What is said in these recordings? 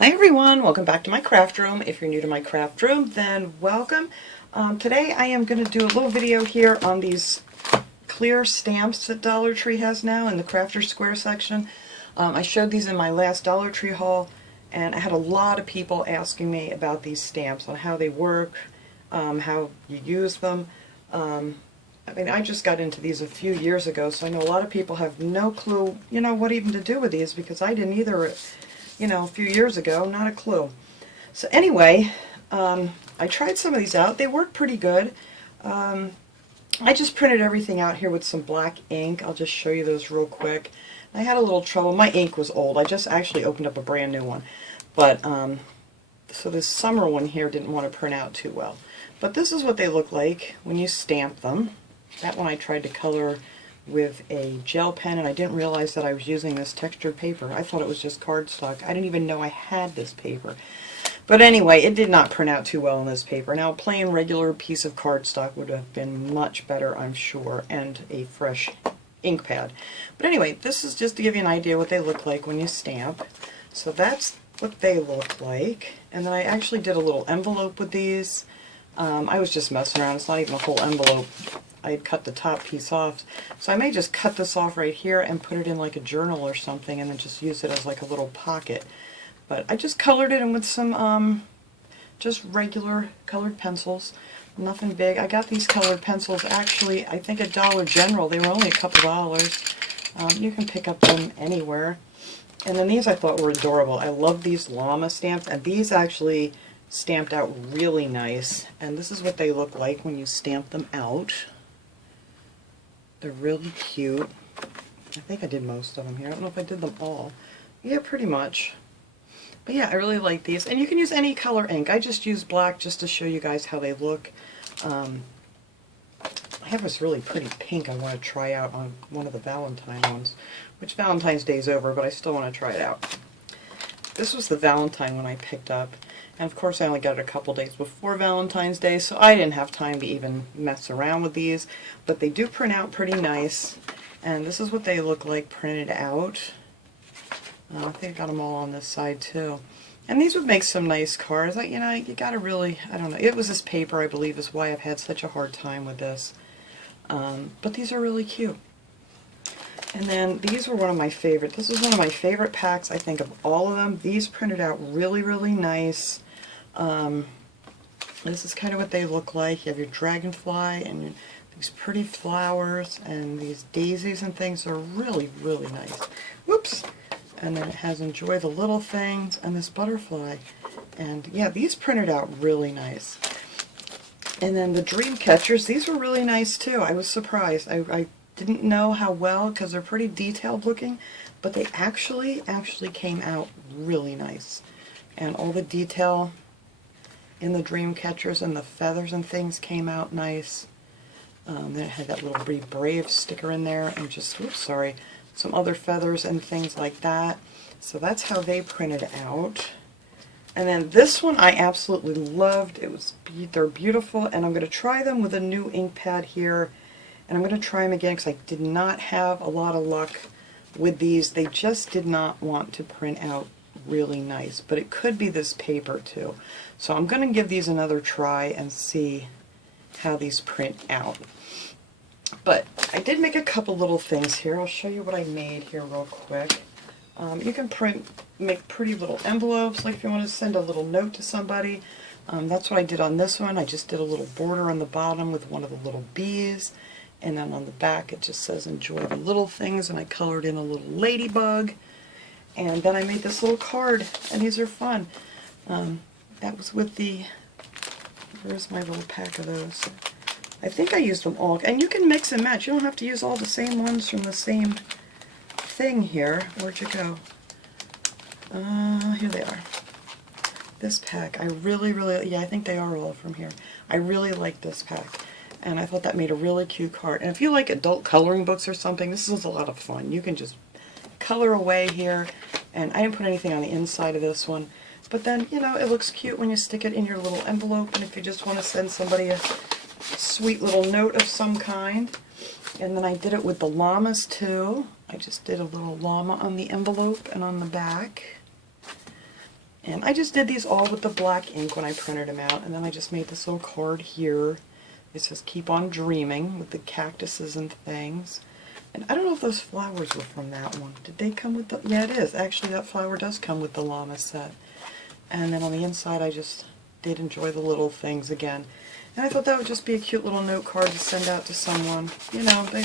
Hi everyone, welcome back to my craft room. If you're new to my craft room, then welcome. Today I am going to do a little video here on these clear stamps that Dollar Tree has now in the Crafter Square section. I showed these in my last Dollar Tree haul, and I had a lot of people asking me about these stamps, on how they work, how you use them. I just got into these a few years ago, so I know a lot of people have no clue, what even to do with these, because I didn't either, a few years ago, not a clue. So anyway, I tried some of these out. They work pretty good. I just printed everything out here with some black ink. I'll just show you those real quick. I had a little trouble. My ink was old. I just actually opened up a brand new one. But, so this summer one here didn't want to print out too well. But this is what they look like when you stamp them. That one I tried to color with a gel pen, and I didn't realize that I was using this textured paper. I thought it was just cardstock. I didn't even know I had this paper. But anyway, it did not print out too well on this paper. Now, a plain regular piece of cardstock would have been much better, I'm sure, and a fresh ink pad. But anyway, this is just to give you an idea what they look like when you stamp. So that's what they look like. And then I actually did a little envelope with these. I was just messing around. It's not even a whole envelope. I had cut the top piece off. So I may just cut this off right here and put it in like a journal or something, and then just use it as like a little pocket. But I just colored it in with some just regular colored pencils. Nothing big. I got these colored pencils actually, I think at Dollar General. They were only a couple dollars. You can pick up them anywhere. And then these I thought were adorable. I love these llama stamps, and these actually stamped out really nice. And this is what they look like when you stamp them out. They're really cute. I think I did most of them here. I don't know if I did them all. Yeah, pretty much. But yeah, I really like these. And you can use any color ink. I just used black just to show you guys how they look. I have this really pretty pink I want to try out on one of the Valentine ones, which Valentine's Day is over, but I still want to try it out. This was the Valentine one I picked up. And of course I only got it a couple days before Valentine's Day, so I didn't have time to even mess around with these. But they do print out pretty nice. And this is what they look like printed out. I think I got them all on this side too. And these would make some nice cards. Like, you gotta really, I don't know. It was this paper, I believe, is why I've had such a hard time with this. But these are really cute. And then these were one of my favorite. This is one of my favorite packs, I think, of all of them. These printed out really, really nice. This is kind of what they look like. You have your dragonfly and these pretty flowers and these daisies and things are really, really nice. Whoops! And then it has Enjoy the Little Things and this butterfly. And yeah, these printed out really nice. And then the dream catchers, these were really nice too. I was surprised. I didn't know how well, because they're pretty detailed looking, but they actually came out really nice. And all the detail in the dream catchers and the feathers and things came out nice. Then it had that little Be Brave sticker in there, and just, oops, sorry, some other feathers and things like that. So that's how they printed out. And then this one I absolutely loved. They're beautiful, and I'm going to try them with a new ink pad here. And I'm going to try them again because I did not have a lot of luck with these. They just did not want to print out really nice. But it could be this paper too. So I'm going to give these another try and see how these print out. But I did make a couple little things here. I'll show you what I made here real quick. You can make pretty little envelopes, like if you want to send a little note to somebody. That's what I did on this one. I just did a little border on the bottom with one of the little bees. And then on the back it just says Enjoy the Little Things, and I colored in a little ladybug. And then I made this little card, and these are fun. That was with the, where's my little pack of those? I think I used them all. And you can mix and match. You don't have to use all the same ones from the same thing here. Where'd you go? Here they are. This pack, I really, yeah, I think they are all from here. I really like this pack. And I thought that made a really cute card. And if you like adult coloring books or something, this is a lot of fun. You can just color away here. And I didn't put anything on the inside of this one. But then, it looks cute when you stick it in your little envelope. And if you just want to send somebody a sweet little note of some kind. And then I did it with the llamas too. I just did a little llama on the envelope and on the back. And I just did these all with the black ink when I printed them out, and then I just made this little card here. It says "Keep on Dreaming" with the cactuses and things. And I don't know if those flowers were from that one. Did they come with the... Yeah, it is. Actually, that flower does come with the llama set. And then on the inside, I just did enjoy the little things again. And I thought that would just be a cute little note card to send out to someone. You know, they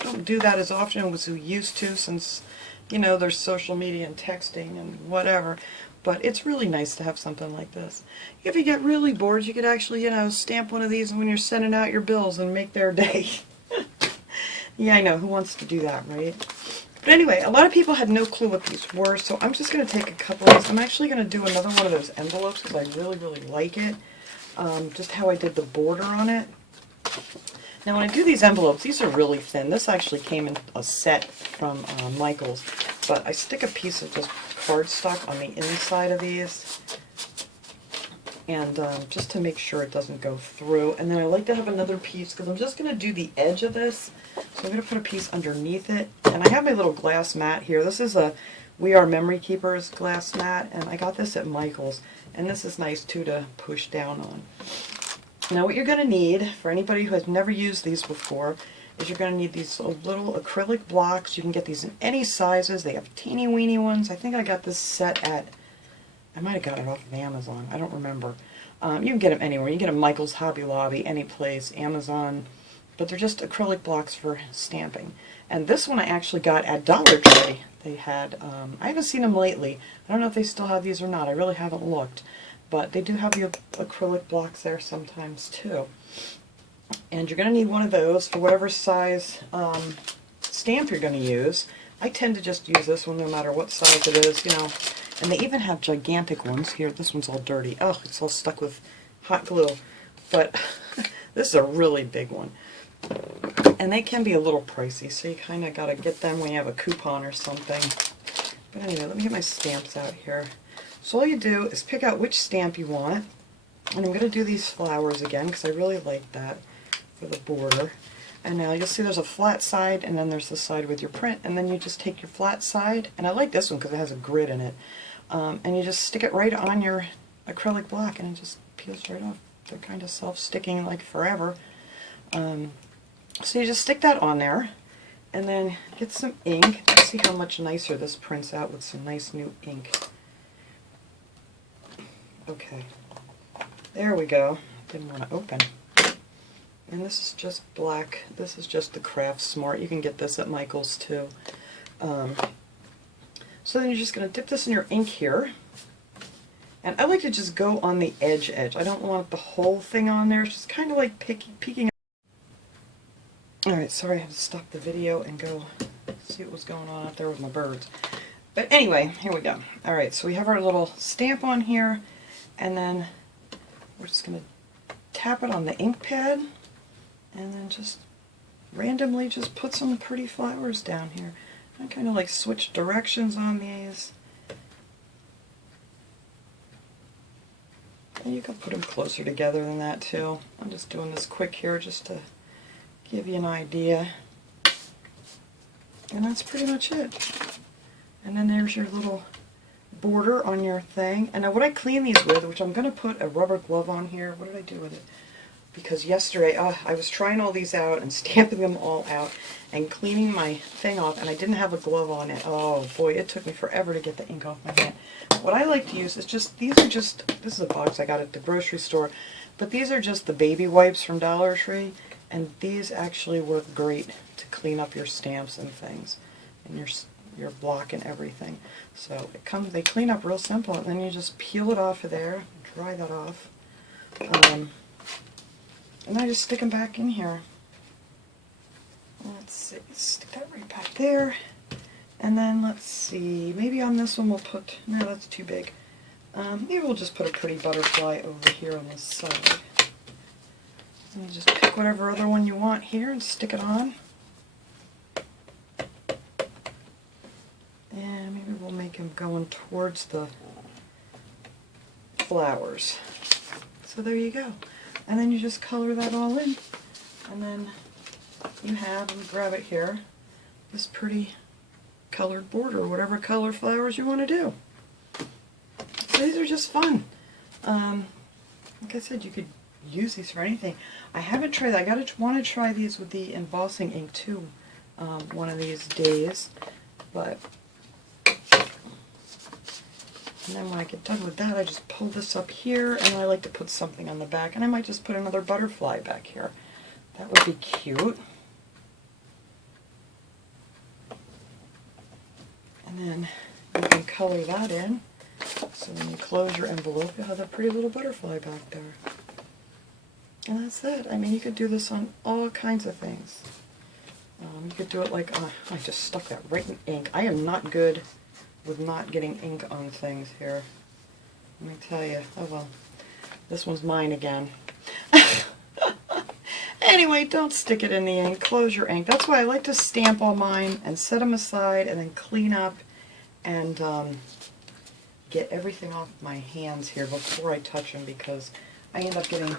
don't do that as often as we used to since, you know, there's social media and texting and whatever. But it's really nice to have something like this. If you get really bored, you could actually, you know, stamp one of these when you're sending out your bills and make their day. Yeah, I know. Who wants to do that, right? But anyway, a lot of people had no clue what these were, so I'm just going to take a couple of these. I'm actually going to do another one of those envelopes because I really, really like it. Just how I did the border on it. Now, when I do these envelopes, these are really thin. This actually came in a set from Michael's, but I stick a piece of just cardstock on the inside of these, and just to make sure it doesn't go through. And then I like to have another piece because I'm just going to do the edge of this. So I'm going to put a piece underneath it. And I have my little glass mat here. This is a We Are Memory Keepers glass mat, and I got this at Michael's. And this is nice too to push down on. Now what you're going to need, for anybody who has never used these before, is you're going to need these little acrylic blocks. You can get these in any sizes. They have teeny weeny ones. I think I got this set at... I might have got it off of Amazon. I don't remember. You can get them anywhere. You can get them at Michael's, Hobby Lobby, any place, Amazon. But they're just acrylic blocks for stamping. And this one I actually got at Dollar Tree. They had, I haven't seen them lately. I don't know if they still have these or not. I really haven't looked. But they do have the acrylic blocks there sometimes too. And you're going to need one of those for whatever size stamp you're going to use. I tend to just use this one no matter what size it is, you know. And they even have gigantic ones. Here, this one's all dirty. Oh, it's all stuck with hot glue. But this is a really big one. And they can be a little pricey, so you kind of got to get them when you have a coupon or something. But anyway, let me get my stamps out here. So all you do is pick out which stamp you want. And I'm going to do these flowers again because I really like that for the border. And now you'll see there's a flat side, and then there's the side with your print, and then you just take your flat side, and I like this one because it has a grid in it, and you just stick it right on your acrylic block, and it just peels right off. They're kind of self-sticking like forever. So you just stick that on there, and then get some ink. See how much nicer this prints out with some nice new ink. Okay, there we go. Didn't want to open. And this is just black. This is just the Craft Smart. You can get this at Michael's too. So then you're just going to dip this in your ink here. And I like to just go on the edge. I don't want the whole thing on there. It's just kind of like peeking. Alright, sorry I had to stop the video and go see what was going on out there with my birds. But anyway, here we go. Alright, so we have our little stamp on here. And then we're just going to tap it on the ink pad. And then just randomly just put some pretty flowers down here. I kind of like switch directions on these. And you can put them closer together than that too. I'm just doing this quick here just to give you an idea. And that's pretty much it. And then there's your little border on your thing. And now what I clean these with, which I'm going to put a rubber glove on here. What did I do with it? Because yesterday I was trying all these out and stamping them all out and cleaning my thing off, and I didn't have a glove on it. Oh boy, it took me forever to get the ink off my hand. What I like to use is just, these are just, this is a box I got at the grocery store, but these are just the baby wipes from Dollar Tree, and these actually work great to clean up your stamps and things, and your block and everything. So it comes, they clean up real simple, and then you just peel it off of there, dry that off. And I just stick them back in here. Let's see, stick that right back there. And then let's see, maybe on this one we'll put, no, that's too big. Maybe we'll just put a pretty butterfly over here on this side. And you just pick whatever other one you want here and stick it on. And maybe we'll make him going towards the flowers. So there you go. And then you just color that all in. And then you have, let me grab it here, this pretty colored border, whatever color flowers you want to do. these are just fun. Like I said, you could use these for anything. I haven't tried that. Want to try these with the embossing ink too, one of these days. But and then when I get done with that, I just pull this up here, and I like to put something on the back, and I might just put another butterfly back here. That would be cute. And then you can color that in. So when you close your envelope, you'll have that pretty little butterfly back there. And that's it. I mean, you could do this on all kinds of things. You could do it like, I just stuck that right in ink. I am not good with not getting ink on things here. Let me tell you. Oh well, this one's mine again. Anyway, don't stick it in the ink. Close your ink. That's why I like to stamp all mine and set them aside and then clean up and get everything off my hands here before I touch them, because I end up getting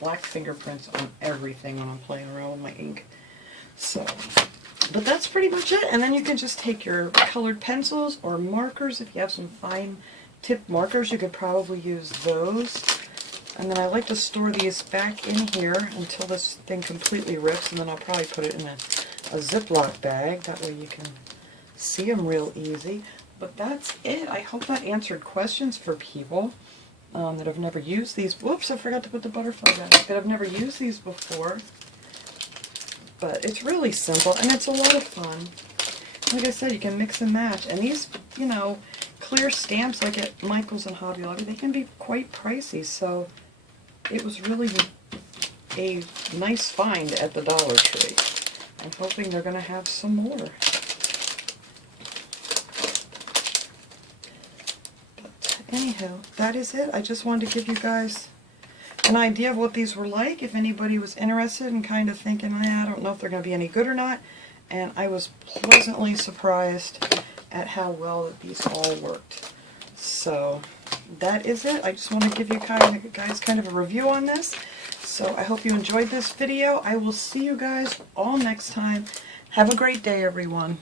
black fingerprints on everything when I'm playing around with my ink. So, but that's pretty much it. And then you can just take your colored pencils or markers. If you have some fine tip markers, you could probably use those. And then I like to store these back in here until this thing completely rips, and then I'll probably put it in a Ziploc bag. That way you can see them real easy. But that's it. I hope that answered questions for people that have never used these. Whoops, I forgot to put the butterfly back. That have never used these before. But it's really simple, and it's a lot of fun. Like I said, you can mix and match. And these, you know, clear stamps like at Michael's and Hobby Lobby, they can be quite pricey. So it was really a nice find at the Dollar Tree. I'm hoping they're going to have some more. But anyhow, that is it. I just wanted to give you guys an idea of what these were like, if anybody was interested and kind of thinking, I don't know if they're going to be any good or not. And I was pleasantly surprised at how well that these all worked. So that is it. I just want to give you guys kind of a review on this. So I hope you enjoyed this video. I will see you guys all next time. Have a great day, everyone.